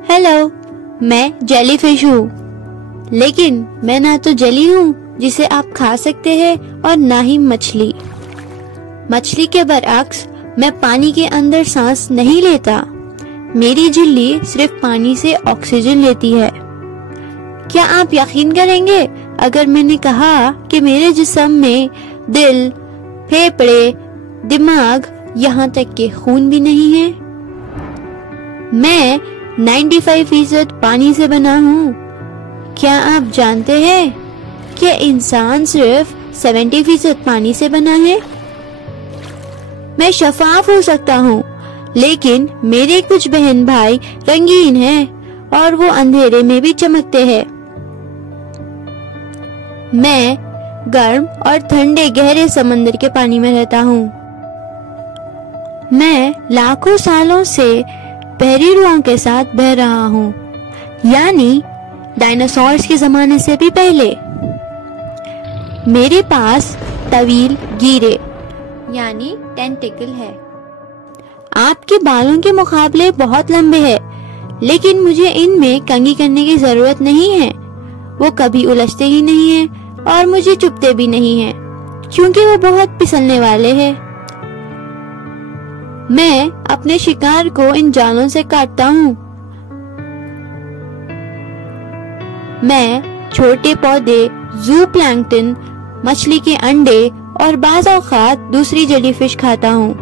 Hello, मैं jelly fish हूँ, लेकिन मैं ना तो जेली हूँ जिसे आप खा सकते हैं और ना ही मछली। मछली के बरअक्स मैं पानी के अंदर सांस नहीं लेता। मेरी झिल्ली सिर्फ पानी से ऑक्सीजन लेती है। क्या आप यकीन करेंगे अगर मैंने कहा कि मेरे जिस्म में दिल, फेफड़े, दिमाग, यहाँ तक कि खून भी नहीं है? मैं 95% पानी से बना हूँ। क्या आप जानते हैं कि इंसान सिर्फ 70% पानी से बना है? मैं शफाफ हो सकता हूँ, लेकिन मेरे कुछ बहन भाई रंगीन हैं और वो अंधेरे में भी चमकते हैं। मैं गर्म और ठंडे गहरे समंदर के पानी में रहता हूँ। मैं लाखों सालों से बहरी रुओं के साथ बह रहा हूँ, यानी डायनासोर्स के जमाने से भी पहले। मेरे पास तवील गिरे यानी टेंटिकल है। आपके बालों के मुकाबले बहुत लंबे हैं, लेकिन मुझे इनमें कंघी करने की जरूरत नहीं है। वो कभी उलझते ही नहीं हैं और मुझे चुभते भी नहीं हैं, क्योंकि वो बहुत फिसलने वाले हैं। मैं अपने शिकार को इन जालों से काटता हूँ। मैं छोटे पौधे, जू प्लैंकटन, मछली के अंडे और बाज़ औक़ात दूसरी जेलीफिश खाता हूँ।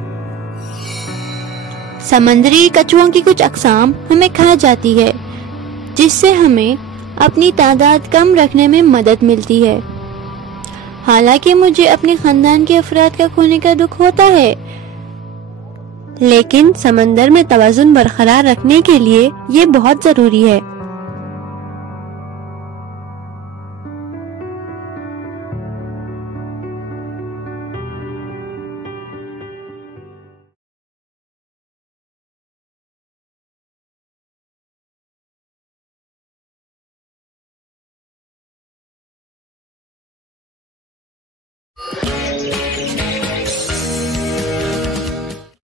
समंदरी कछुओं की कुछ अक़साम हमें खा जाती है, जिससे हमें अपनी तादाद कम रखने में मदद मिलती है। हालांकि मुझे अपने खानदान के अफराद का खोने का दुख होता है, लेकिन समंदर में तवाज़ुन बरकरार रखने के लिए ये बहुत जरूरी है।